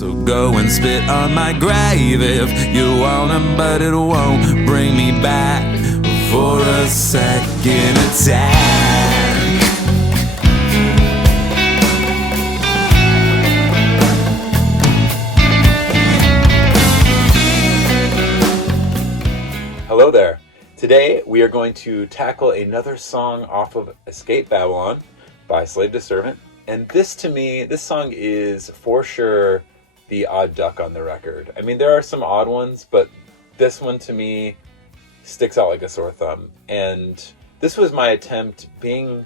So go and spit on my grave if you wanna, but it won't bring me back for a second attack. Hello there. Today we are going to tackle another song off of Escape Babylon by Slave to Servant. And this song is for sure the odd duck on the record. I mean, there are some odd ones, but this one to me sticks out like a sore thumb. And this was my attempt, being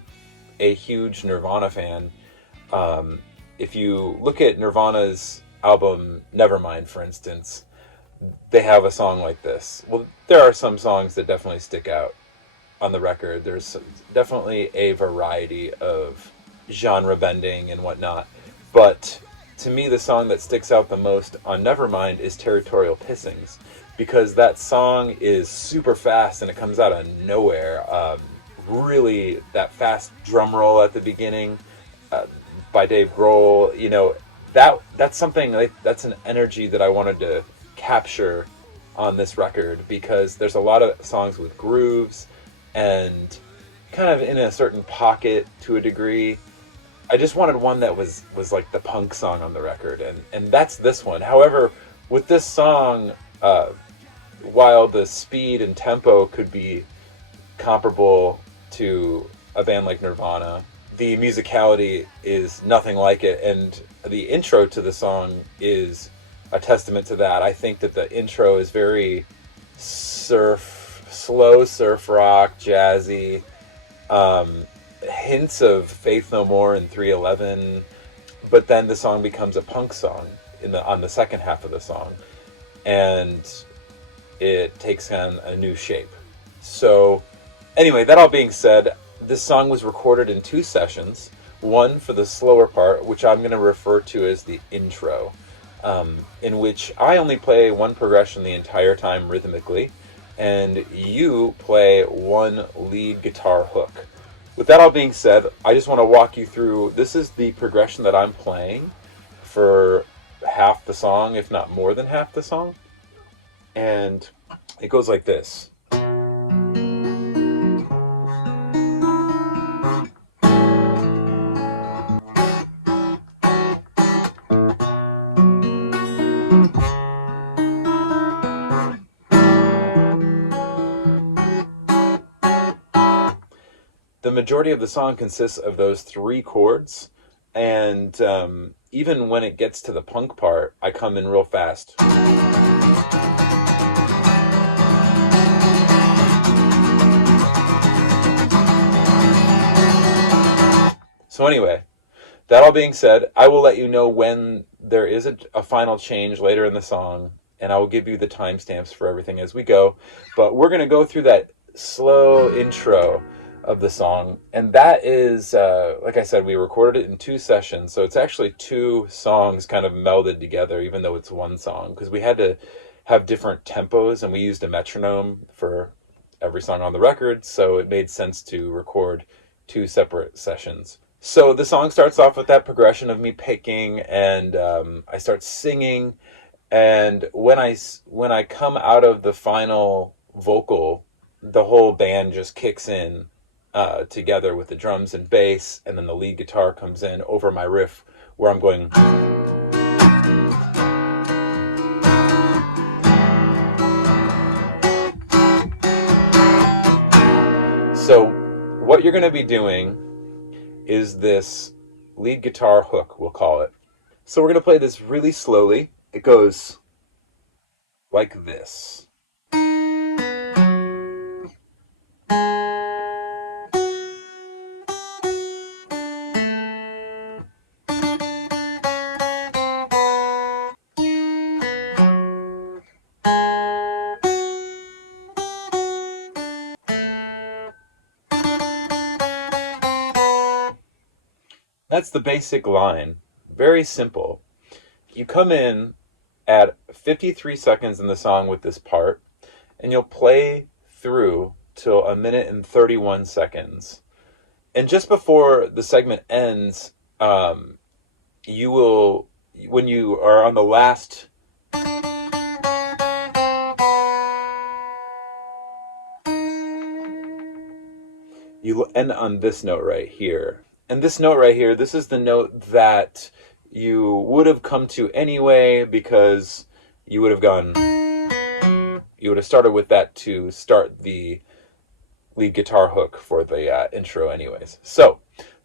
a huge Nirvana fan. If you look at Nirvana's album Nevermind, for instance, they have a song like this. Well, there are some songs that definitely stick out on the record. There's definitely a variety of genre bending and whatnot. But to me, the song that sticks out the most on Nevermind is Territorial Pissings, because that song is super fast and it comes out of nowhere. Really, that fast drum roll at the beginning by Dave Grohl, you know, that's something, that's an energy that I wanted to capture on this record, because there's a lot of songs with grooves and kind of in a certain pocket to a degree. I just wanted one that was like the punk song on the record, and that's this one. However, with this song, while the speed and tempo could be comparable to a band like Nirvana, the musicality is nothing like it, and the intro to the song is a testament to that. I think that the intro is very slow surf rock, jazzy, hints of Faith No More and 311, but then the song becomes a punk song on the second half of the song, and it takes on a new shape. So anyway, that all being said, this song was recorded in 2 sessions, one for the slower part, which I'm going to refer to as the intro, in which I only play one progression the entire time rhythmically, and you play one lead guitar hook. With that all being said, I just want to walk you through, this is the progression that I'm playing for half the song, if not more than half the song, and it goes like this. The majority of the song consists of those 3 chords, and even when it gets to the punk part, I come in real fast. So anyway, that all being said, I will let you know when there is a final change later in the song, and I will give you the timestamps for everything as we go. But we're going to go through that slow intro of the song, and that is, like I said, we recorded it in 2 sessions, so it's actually 2 songs kind of melded together, even though it's one song, because we had to have different tempos, and we used a metronome for every song on the record, so it made sense to record 2 separate sessions. So the song starts off with that progression of me picking, and I start singing, and when I come out of the final vocal, the whole band just kicks in together with the drums and bass, and then the lead guitar comes in over my riff where I'm going. So what you're going to be doing is this lead guitar hook, we'll call it. So we're going to play this really slowly. It goes like this. That's the basic line. Very simple. You come in at 53 seconds in the song with this part, and you'll play through till 1 minute and 31 seconds. And just before the segment ends, you will when you are on the last, you end on this note right here. And this note right here, this is the note that you would have come to anyway, because you would have started with that to start the lead guitar hook for the intro anyways. So,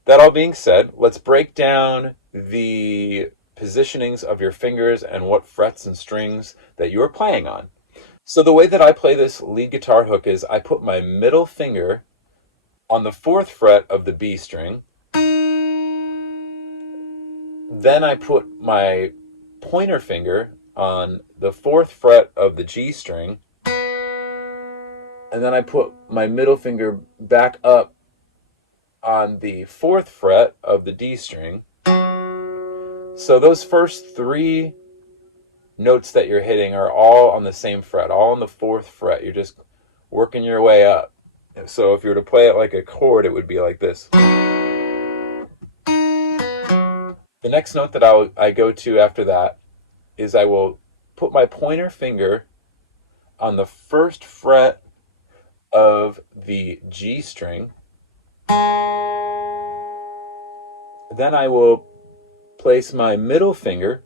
that all being said, let's break down the positionings of your fingers and what frets and strings that you are playing on. So the way that I play this lead guitar hook is I put my middle finger on the 4th fret of the B string. Then I put my pointer finger on the 4th fret of the G string. And then I put my middle finger back up on the 4th fret of the D string. So those first 3 notes that you're hitting are all on the same fret, all on the 4th fret. You're just working your way up. So if you were to play it like a chord, it would be like this. The next note that I go to after that is I will put my pointer finger on the 1st fret of the G string. Then I will place my middle finger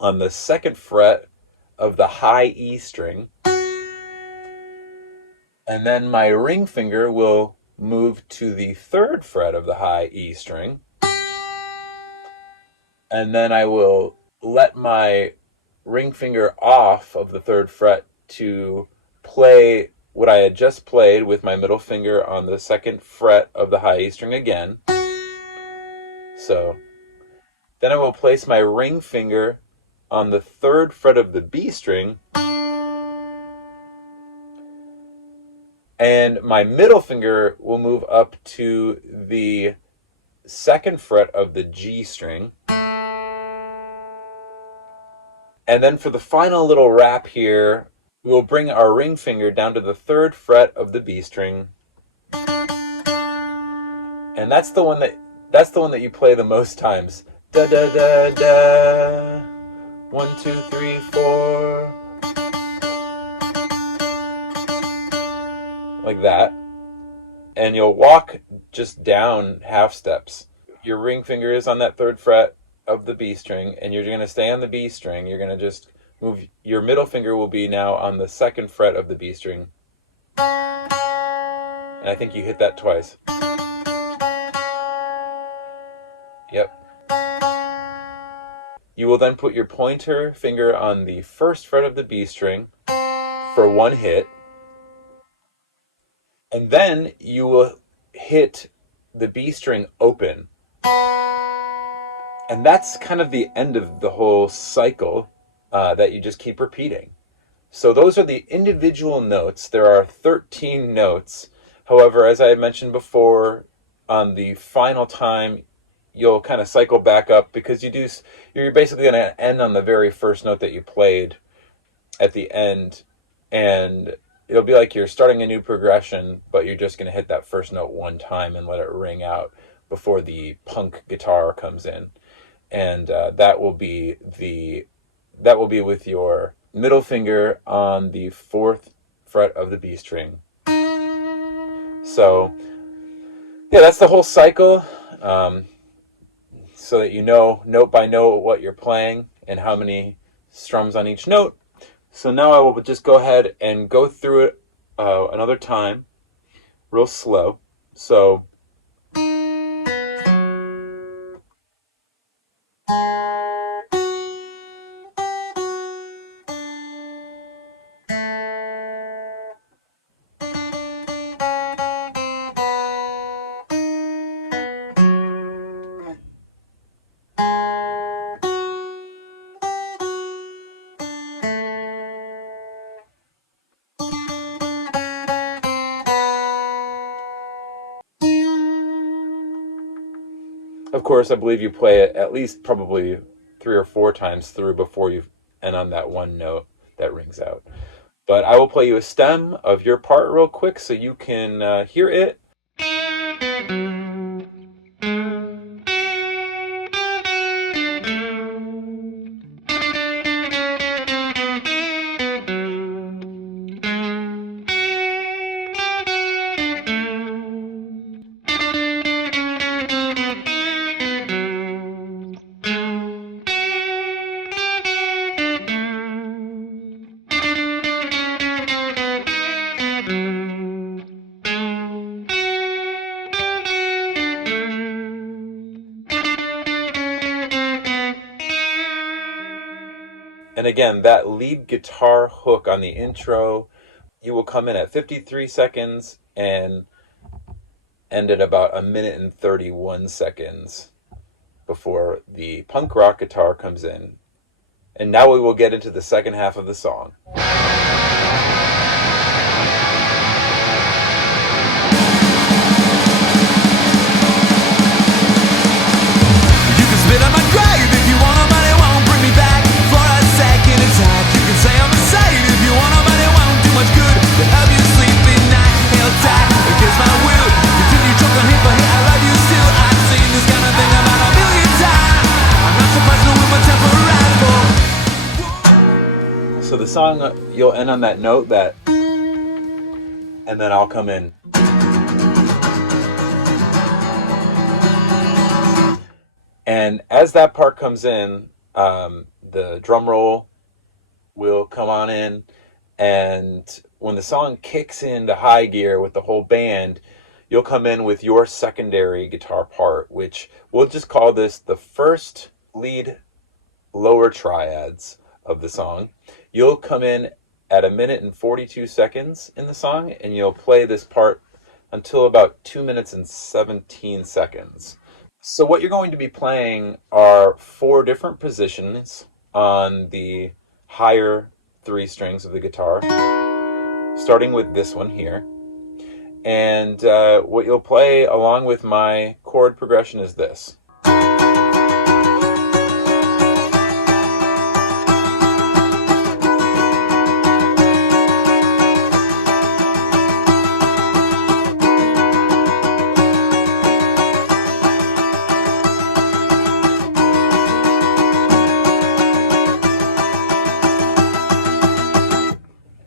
on the 2nd fret of the high E string. And then my ring finger will move to the 3rd fret of the high E string. And then I will let my ring finger off of the 3rd fret to play what I had just played with my middle finger on the 2nd fret of the high E string again. So then I will place my ring finger on the 3rd fret of the B string, and my middle finger will move up to the 2nd fret of the G string. And then for the final little wrap here, we will bring our ring finger down to the 3rd fret of the B string. And that's the one that you play the most times. Da da da da. 1, 2, 3, 4. Like that. And you'll walk just down half steps. Your ring finger is on that 3rd fret of the B string, and you're going to stay on the B string. You're going to just move, your middle finger will be now on the 2nd fret of the B string. And I think you hit that twice. Yep. You will then put your pointer finger on the 1st fret of the B string for 1 hit. And then you will hit the B string open. And that's kind of the end of the whole cycle that you just keep repeating. So those are the individual notes. There are 13 notes. However, as I mentioned before, on the final time, you'll kind of cycle back up, because you're basically going to end on the very first note that you played at the end. And it'll be like you're starting a new progression, but you're just going to hit that first note 1 time and let it ring out before the punk guitar comes in. And that will be with your middle finger on the 4th fret of the B string. So yeah, that's the whole cycle, so that you know note by note what you're playing and how many strums on each note. So now I will just go ahead and go through it another time, real slow. So of course, I believe you play it at least probably 3 or 4 times through before you end on that one note that rings out. But I will play you a stem of your part real quick so you can hear it. And again, that lead guitar hook on the intro, you will come in at 53 seconds and end at about 1 minute and 31 seconds before the punk rock guitar comes in. And now we will get into the second half of the song. Spit on my grave if you want to, but it won't bring me back for a second attack. You can say I'm a saint if you want to, but it won't do much good to help you sleep at night. Hell tight against my will. Continue choking hit for hit. I love you still. I've seen this kind of thing about a million times. I'm not surprised with my temper rifle. So the song, you'll end on that note, that, and then I'll come in. And as that part comes in, the drum roll will come on in, and when the song kicks into high gear with the whole band, you'll come in with your secondary guitar part, which we'll just call this the first lead lower triads of the song. You'll come in at 1 minute and 42 seconds in the song, and you'll play this part until about 2 minutes and 17 seconds. So what you're going to be playing are 4 different positions on the higher 3 strings of the guitar, starting with this one here. And what you'll play along with my chord progression is this.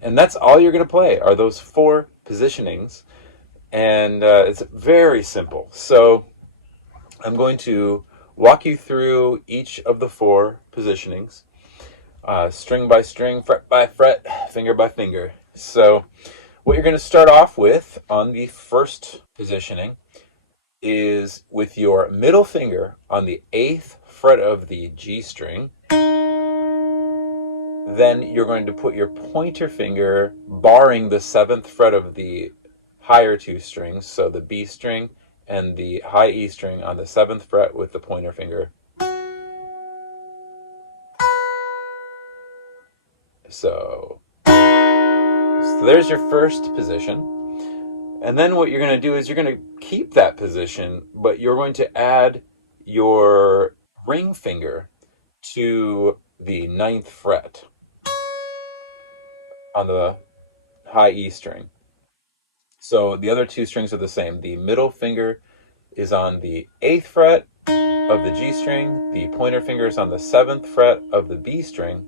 And that's all you're going to play, are those 4 positionings. And it's very simple. So I'm going to walk you through each of the 4 positionings, string by string, fret by fret, finger by finger. So what you're going to start off with on the first positioning is with your middle finger on the 8th fret of the G string. Then you're going to put your pointer finger barring the 7th fret of the higher 2 strings, so the B string and the high E string on the 7th fret with the pointer finger. So there's your first position. And then what you're going to do is you're going to keep that position, but you're going to add your ring finger to the 9th fret on the high E string. So the other 2 strings are the same. The middle finger is on the 8th fret of the G string, the pointer finger is on the 7th fret of the B string,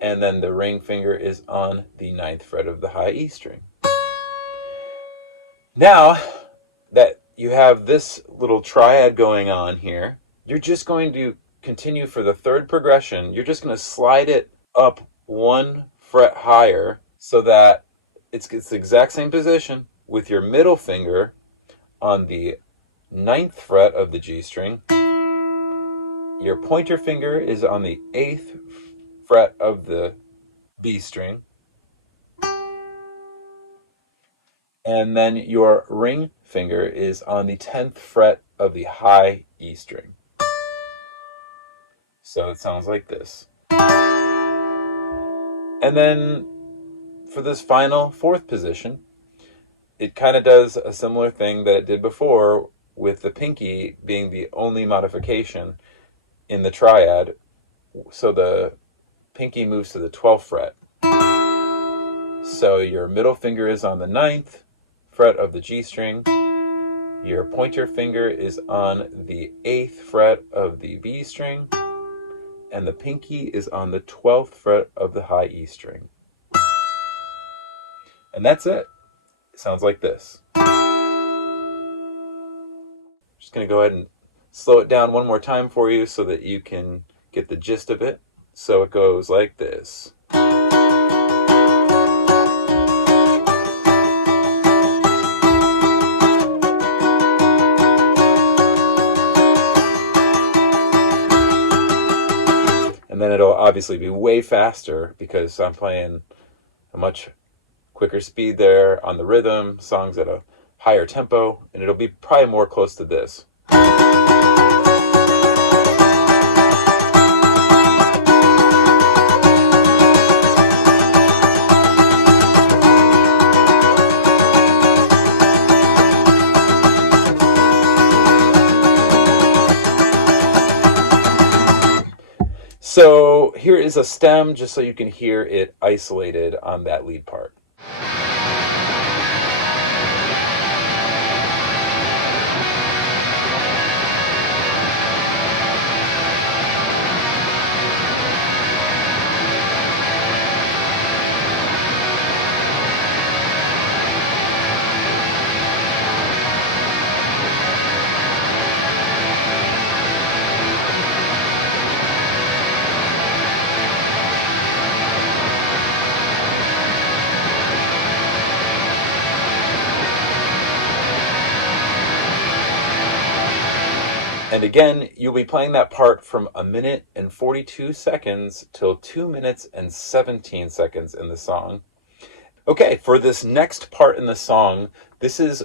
and then the ring finger is on the 9th fret of the high E string. Now that you have this little triad going on here, you're just going to continue for the 3rd progression. You're just going to slide it up 1 fret higher so that it's the exact same position with your middle finger on the 9th fret of the G string. Your pointer finger is on the 8th fret of the B string. And then your ring finger is on the 10th fret of the high E string. So it sounds like this. And then for this final 4th position, it kind of does a similar thing that it did before, with the pinky being the only modification in the triad. So the pinky moves to the 12th fret. So your middle finger is on the 9th fret of the G string. Your pointer finger is on the 8th fret of the B string. And the pinky is on the 12th fret of the high E string. And that's it. It sounds like this. Just going to go ahead and slow it down one more time for you so that you can get the gist of it. So it goes like this. And And then it'll obviously be way faster because I'm playing a much quicker speed there on the rhythm, songs at a higher tempo, and it'll be probably more close to this. So here is a stem just so you can hear it isolated on that lead part. And again, you'll be playing that part from 1 minute and 42 seconds till 2 minutes and 17 seconds in the song. Okay, for this next part in the song, this is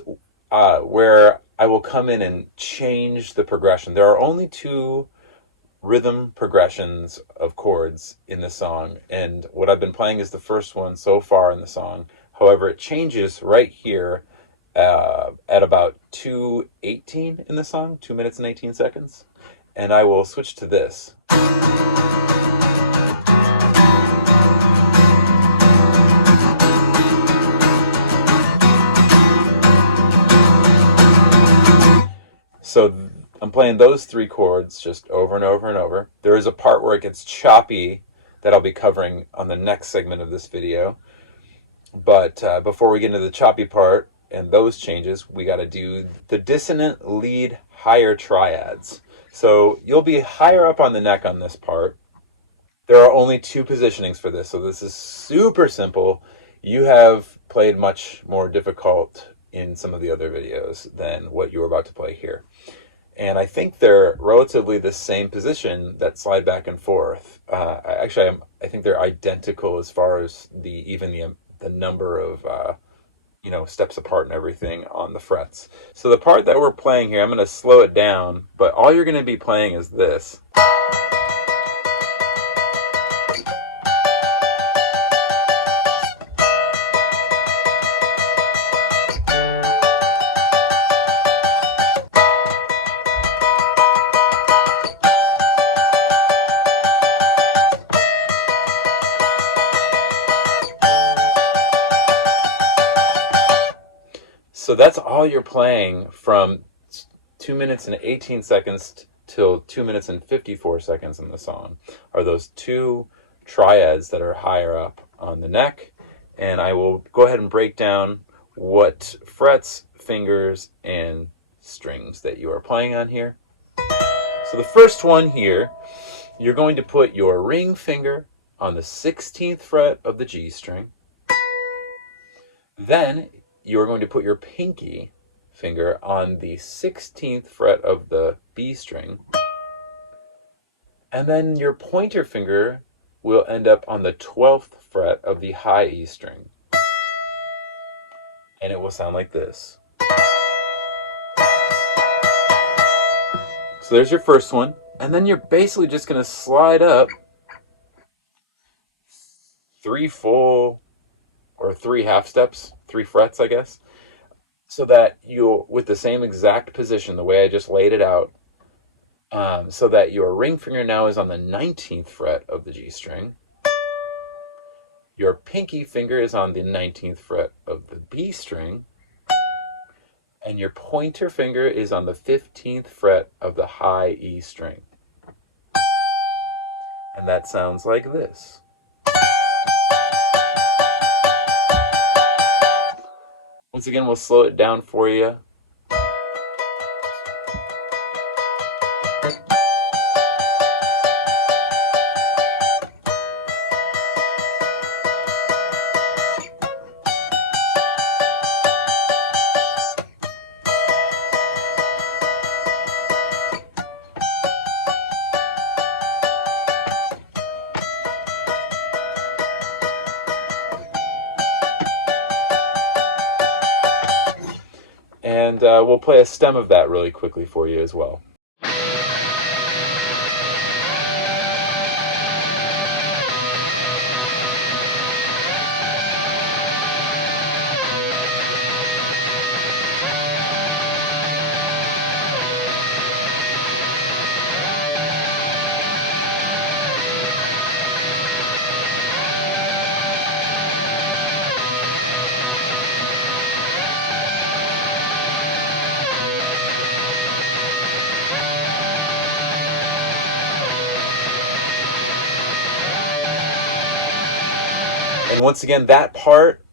where I will come in and change the progression. There are only 2 rhythm progressions of chords in the song, and what I've been playing is the first one so far in the song. However, it changes right here at about 2:18 in the song, 2 minutes and 18 seconds, and I will switch to this. So I'm playing those 3 chords just over and over and over. There is a part where it gets choppy that I'll be covering on the next segment of this video. But before we get into the choppy part and those changes, we got to do the dissonant lead higher triads. So you'll be higher up on the neck on this part. There are only 2 positionings for this, so this is super simple. You have played much more difficult in some of the other videos than what you're about to play here. And I think they're relatively the same position that slide back and forth. I think they're identical as far as the number of steps apart and everything on the frets. So the part that we're playing here, I'm going to slow it down, but all you're going to be playing is this. So that's all you're playing from 2 minutes and 18 seconds till 2 minutes and 54 seconds in the song, are those 2 triads that are higher up on the neck. And I will go ahead and break down what frets, fingers, and strings that you are playing on here. So the first one here, you're going to put your ring finger on the 16th fret of the G string. Then you're going to put your pinky finger on the 16th fret of the B string. And then your pointer finger will end up on the 12th fret of the high E string. And it will sound like this. So there's your first one. And then you're basically just going to slide up 3 full or 3 half steps, 3 frets, I guess, so that you'll, with the same exact position, the way I just laid it out, so that your ring finger now is on the 19th fret of the G string. Your pinky finger is on the 19th fret of the B string. And your pointer finger is on the 15th fret of the high E string. And that sounds like this. Once again, we'll slow it down for you. and we'll play a stem of that really quickly for you as well. And once again, that part,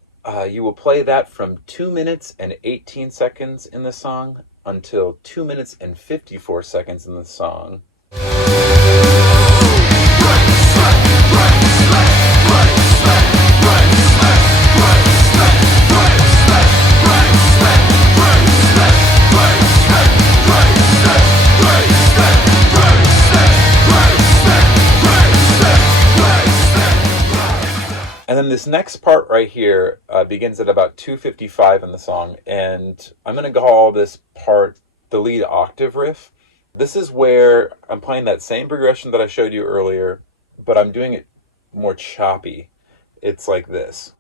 you will play that from 2 minutes and 18 seconds in the song until 2 minutes and 54 seconds in the song. And then this next part right here begins at about 2:55 in the song, and I'm going to call this part the lead octave riff. This is where I'm playing that same progression that I showed you earlier, but I'm doing it more choppy. It's like this.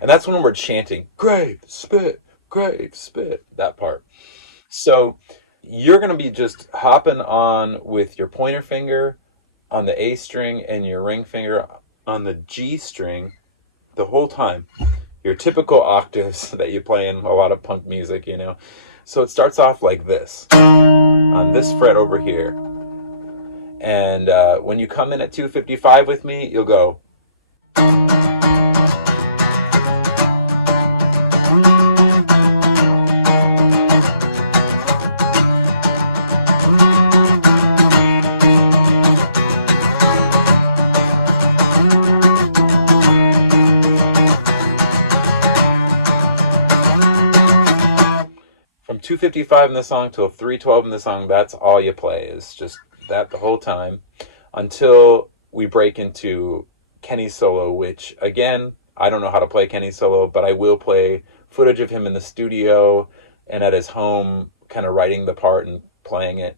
And that's when we're chanting, Gravespit, Gravespit, that part. So you're going to be just hopping on with your pointer finger on the A string and your ring finger on the G string the whole time. Your typical octaves that you play in a lot of punk music, you know. So it starts off like this, on this fret over here. And when you come in at 2:55 with me, you'll go. From 2:55 in the song till 3:12 in the song, that's all you play, is just that the whole time until we break into Kenny's solo, which again, I don't know how to play Kenny's solo, but I will play footage of him in the studio and at his home kind of writing the part and playing it.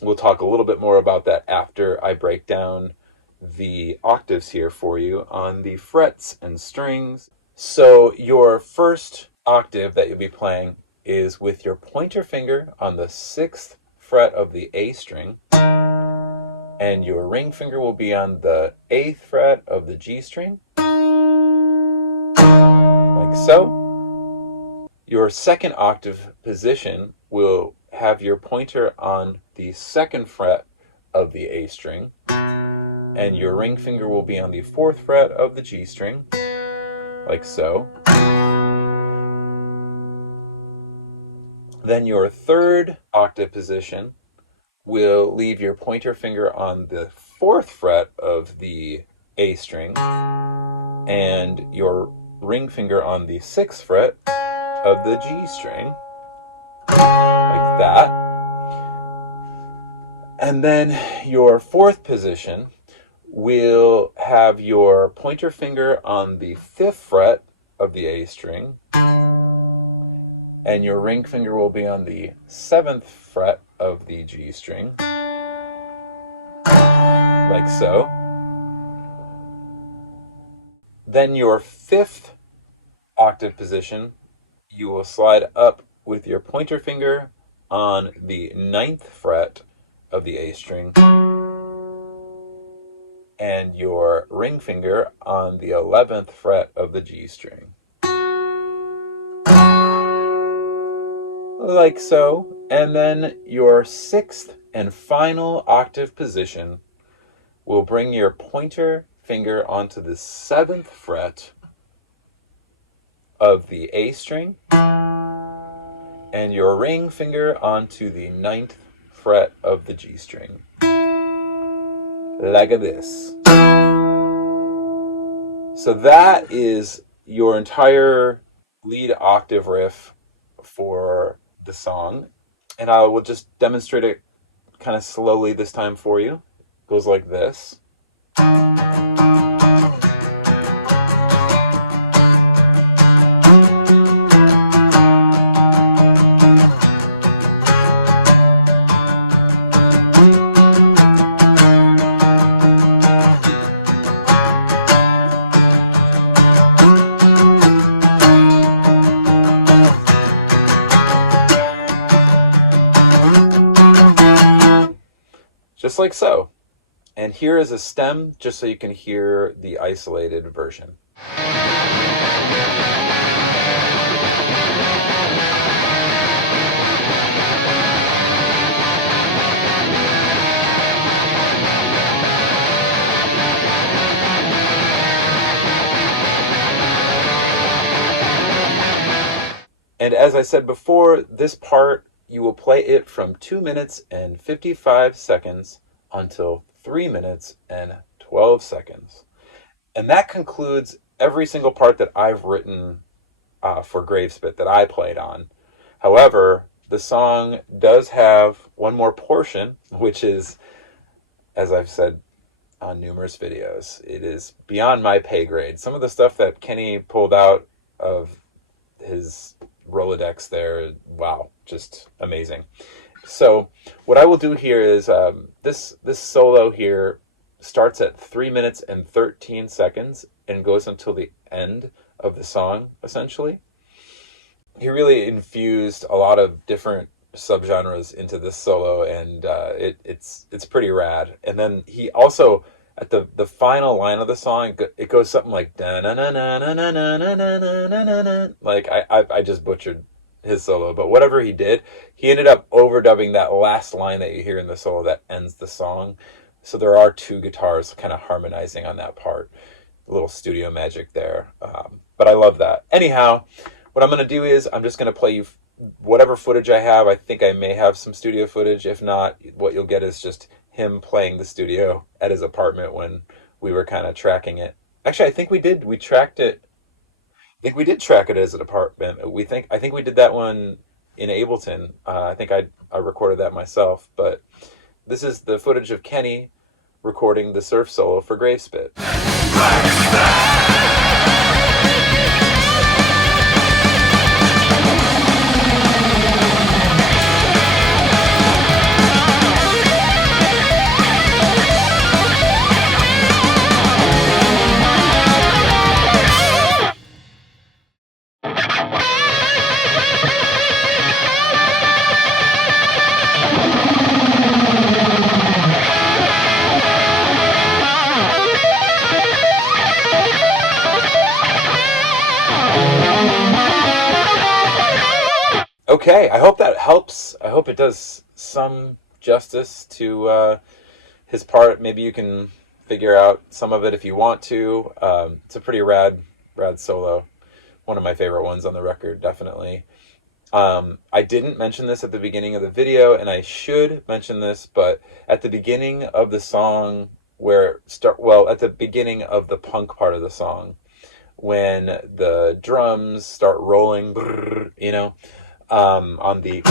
We'll talk a little bit more about that after I break down the octaves here for you on the frets and strings. So your first octave that you'll be playing is with your pointer finger on the 6th fret of the A string, and your ring finger will be on the 8th fret of the G string, like so. Your second octave position will have your pointer on the 2nd fret of the A string, and your ring finger will be on the 4th fret of the G string, like so. Then your third octave position will leave your pointer finger on the 4th fret of the A string and your ring finger on the 6th fret of the G string, like that. And then your fourth position will have your pointer finger on the 5th fret of the A string, and your ring finger will be on the 7th fret of the G string, like so. Then your 5th octave position, you will slide up with your pointer finger on the 9th fret of the A string, and your ring finger on the 11th fret of the G string, like so. And then your 6th and final octave position will bring your pointer finger onto the 7th fret of the A string and your ring finger onto the 9th fret of the G string, like this. So that is your entire lead octave riff for the song, and I will just demonstrate it kind of slowly this time for you. It goes like this. Just like so. And here is a stem, just so you can hear the isolated version. And as I said before, this part, you will play it from 2 minutes and 55 seconds until 3 minutes and 12 seconds. And that concludes every single part that I've written for Gravespit that I played on. However, the song does have one more portion, which is, as I've said on numerous videos, it is beyond my pay grade. Some of the stuff that Kenny pulled out of his Rolodex there, wow, just amazing. So what I will do here is this solo here starts at 3 minutes and 13 seconds and goes until the end of the song, essentially. He really infused a lot of different subgenres into this solo, and it's pretty rad. And then he also, at the final line of the song, it goes something like da na na na na na na na na na na. Like I just butchered his solo, but whatever he did, he ended up overdubbing that last line that you hear in the solo that ends the song. So there are two guitars kind of harmonizing on that part. A little studio magic there, but I love that. Anyhow, what I'm going to do is I'm just going to play you whatever footage I have. I think I may have some studio footage. If not, what you'll get is just him playing the studio at his apartment when we were kind of tracking it. Actually, I think we did. We tracked it. I think we did track it as an apartment. I think we did that one in Ableton. I think I recorded that myself. But this is the footage of Kenny recording the surf solo for Gravespit. Okay, I hope that helps. I hope it does some justice to his part. Maybe you can figure out some of it if you want to. It's a pretty rad solo. One of my favorite ones on the record, definitely. I didn't mention this at the beginning of the video, and I should mention this, but at the beginning of the song, at the beginning of the punk part of the song, when the drums start rolling, you know, on the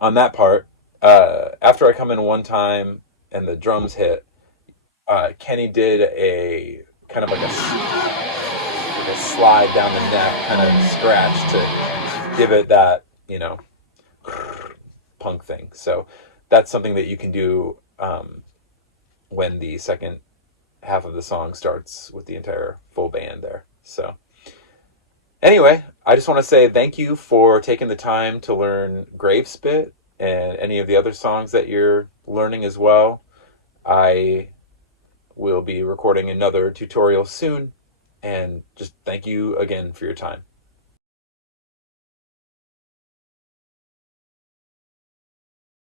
on that part, after I come in one time and the drums hit, Kenny did a kind of like a slide down the neck kind of scratch to give it that, you know, punk thing. So that's something that you can do when the second half of the song starts with the entire full band there. So anyway, I just want to say thank you for taking the time to learn Gravespit and any of the other songs that you're learning as well. I will be recording another tutorial soon, and just thank you again for your time.